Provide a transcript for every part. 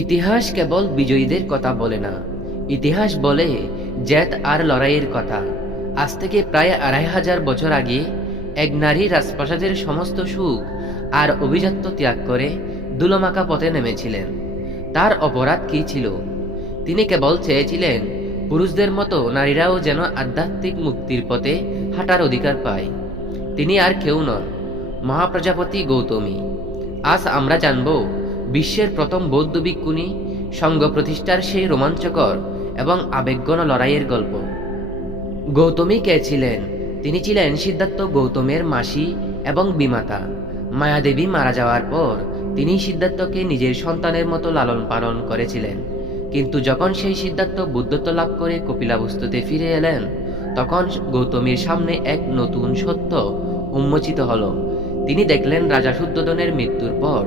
ইতিহাস কেবল বিজয়ীদের কথা বলে না, ইতিহাস বলে জেত আর লড়াইয়ের কথা। আজ থেকে প্রায় ২৫০০ বছর আগে এক নারী রাজপ্রাসাদের সমস্ত সুখ আর অভিজাত্য ত্যাগ করে ধুলোমাখা পথে নেমেছিলেন। তার অপরাধ কী ছিল? তিনি কেবল চেয়েছিলেন পুরুষদের মতো নারীরাও যেন আধ্যাত্মিক মুক্তির পথে হাঁটার অধিকার পায়। তিনি আর কেউ নন, মহাপ্রজাপতি গৌতমী। আজ আমরা জানব বিশ্বের প্রথম বৌদ্ধ ভিক্ষুণী সংঘ প্রতিষ্ঠার সেই রোমাঞ্চকর এবং আবেগঘন লড়াইয়ের গল্প। গৌতমী কে ছিলেন? তিনি ছিলেন সিদ্ধার্থ গৌতমের মাসি এবং বিমাতা। মায়াদেবী মারা যাওয়ার পর তিনি সিদ্ধার্থকে নিজের সন্তানের মতো লালন পালন করেছিলেন। কিন্তু যখন সেই সিদ্ধার্থ বুদ্ধত্ব লাভ করে কপিলাবস্তুতে ফিরে এলেন, তখন গৌতমীর সামনে এক নতুন সত্য উন্মোচিত হল। তিনি দেখলেন রাজা শুদ্ধোধনের মৃত্যুর পর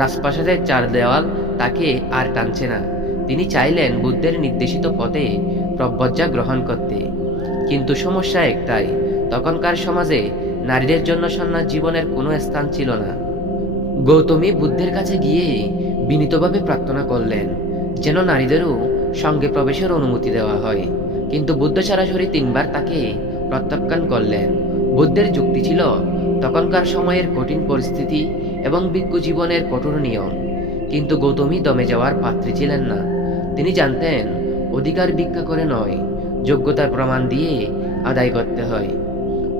রাজপ্রাসাদের চার দেওয়াল তাকে আর টানছে না। তিনি চাইলেন বুদ্ধের নির্দেশিত পথে ব্রহ্মচর্য গ্রহণ করতে। কিন্তু সমস্যা একটাই, তখনকার সমাজে নারীদের জন্য সন্ন্যাস জীবনের কোনো স্থান ছিল না। গৌতমী বুদ্ধের কাছে গিয়ে বিনীতভাবে প্রার্থনা করলেন যেন নারীদেরও সঙ্গে প্রবেশের অনুমতি দেওয়া হয়। কিন্তু বুদ্ধ সরাসরি ৩বার তাকে প্রত্যাখ্যান করলেন। বুদ্ধের যুক্তি ছিল তখনকার সময়ের কঠিন পরিস্থিতি এবং ভিক্ষু জীবনের কঠোর নিয়ম। কিন্তু গৌতমী দমে যাওয়ার পাত্রী ছিলেন না। তিনি জানতেন অধিকার ভিক্ষা করে নয়, যোগ্যতার প্রমাণ দিয়ে আদায় করতে হয়।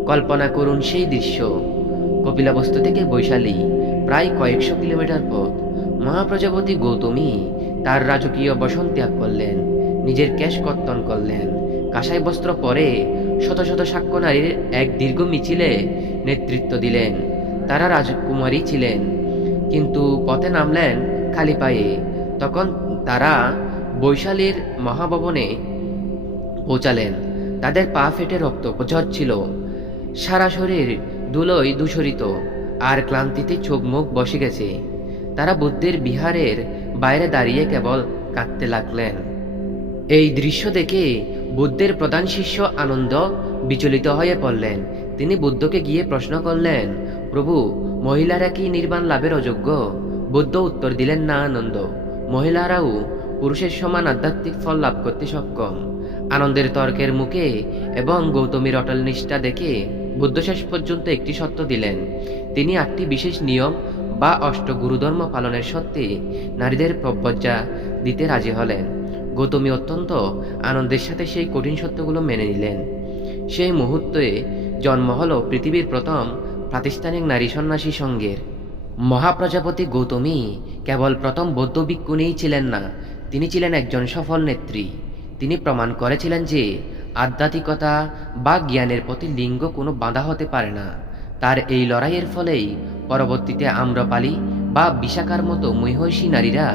কল্পনা করুন সেই দৃশ্য। কপিলাবস্তু থেকে বৈশালী প্রায় কয়েকশো কিলোমিটার পথ। মহাপ্রজাপতি গৌতমী তার রাজকীয় বসন ত্যাগ করলেন, নিজের কেশ কর্তন করলেন, কাঁসাই বস্ত্র পরে শত শত সাক্ষ্য নারীর এক দীর্ঘ মিছিলে নেতৃত্ব দিলেন। তারা রাজকুমারী ছিলেন, কিন্তু পথে নামলেন খালি পায়ে। তখন তারা বৈশালীর মহাভবনে পৌঁছালেন। তাদের পা ফেটে রক্ত ঝরছিল, সারা শরীর ধুলোয় ধূসরিত, আর ক্লান্তিতে চোখ মুখ বসে গেছে। তারা বুদ্ধের বিহারের বাইরে দাঁড়িয়ে কেবল কাঁদতে লাগলেন। এই দৃশ্য দেখে বুদ্ধের প্রধান শিষ্য আনন্দ বিচলিত হয়ে পড়লেন। তিনি বুদ্ধকে গিয়ে প্রশ্ন করলেন, প্রভু, মহিলারা কি নির্বাণ লাভের অযোগ্য? বুদ্ধ উত্তর দিলেন, না আনন্দ, মহিলারাও পুরুষের সমান আধ্যাত্মিক ফল লাভ করতে সক্ষম। আনন্দের তর্কের মুখে এবং গৌতমীর অটল নিষ্ঠা দেখে বুদ্ধ শেষ পর্যন্ত একটি সত্য দিলেন। তিনি 8টি বিশেষ নিয়ম বা গুরুধর্ম পালনের সত্ত্বে নারীদের ব্রহ্মচর্য দিতে রাজি হলেন। গৌতমী অত্যন্ত আনন্দের সাথে সেই কঠিন সত্যগুলো মেনে নিলেন। সেই মুহূর্তে জন্ম হল পৃথিবীর প্রথম প্রাতিষ্ঠানিক নারী সন্ন্যাসী সংঘের। মহাপ্রজাপতি গৌতমী কেবল প্রথম বৌদ্ধ ভিক্ষুণীই ছিলেন না, তিনি ছিলেন একজন সফল নেত্রী। তিনি প্রমাণ করেছিলেন যে আধ্যাত্মিকতা বা জ্ঞানের প্রতি লিঙ্গ কোনো বাধা হতে পারে না। তার এই লড়াইয়ের ফলেই পরবর্তীতে আম্রপালি বা বিশাখার মতো মহিষী নারীরা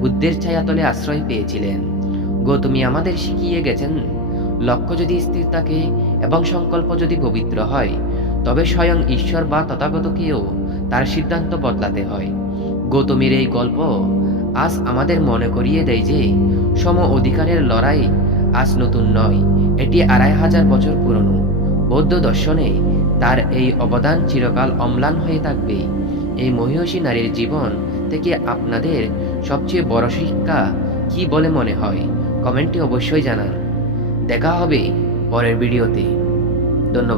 বুদ্ধের ছায়াতলে আশ্রয় পেয়েছিলেন। গৌতমী আমাদের শিখিয়ে গেছেন, লক্ষ্য যদি স্থির থাকে এবং সংকল্প যদি পবিত্র হয়, তবে স্বয়ং ঈশ্বর বা তথাগতকেও তার সিদ্ধান্ত বদলাতে হয়। গৌতমীর এই গল্প আজ আমাদের মনে করিয়ে দেয় যে সম অধিকারের লড়াই আজ নতুন নয়, এটি ২৫০০ বছর পুরনো। বৌদ্ধ দর্শনে তার এই অবদান চিরকাল অম্লান হয়ে থাকবে। এই মহিষী নারীর জীবন থেকে আপনাদের সবচেয়ে বড় শিক্ষা কি বলে মনে হয়? কমেন্টে অবশ্যই জানান। দেখা হবে পরের ভিডিওতে। ধন্যবাদ।